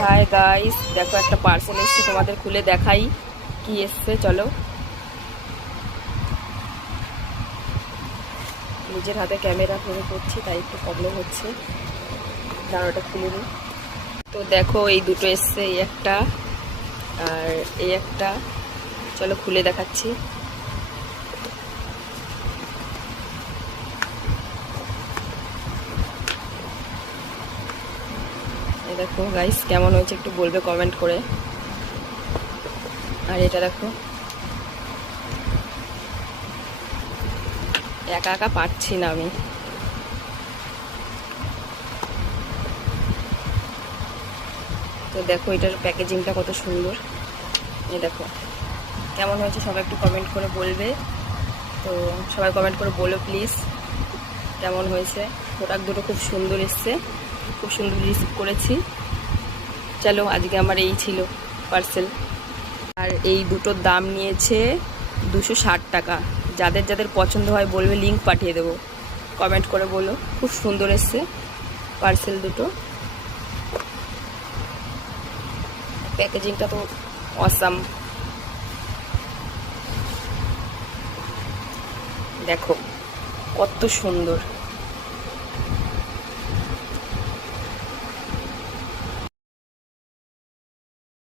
Hi guys, দেখো একটা parcel এসেছে, তোমাদের খুলে দেখাই কি এসছে। চলো, নিজের হাতে ক্যামেরা ধরে করছি তাই একটু প্রবলেম হচ্ছে, দাঁড়াটা খুলে নিই। তো দেখো এই দুটো এসছে, এই একটা আর এই একটা। চলো খুলে দেখাচ্ছি। এই দেখো গাইস, কেমন হয়েছে একটু বলবে কমেন্ট করে। আর এটা দেখো, একা একা পারছি না আমি। তো দেখো এটার প্যাকেজিংটা কত সুন্দর। এই দেখো কেমন হয়েছে সবাই একটু কমেন্ট করে বলবে। তো সবাই কমেন্ট করে বলো প্লিজ কেমন হয়েছে। প্রোডাক্ট দুটো খুব সুন্দর এসছে, খুব সুন্দর রিসিভ করেছি। চলো, আজকে আমার এই ছিল পার্সেল। আর এই দুটোর দাম নিয়েছে 260 টাকা। যাদের যাদের পছন্দ হয় বলবে, লিঙ্ক পাঠিয়ে দেবো, কমেন্ট করে বলো। খুব সুন্দর এসছে পার্সেল দুটো, প্যাকেজিংটা তো অসাম। দেখো কত সুন্দর।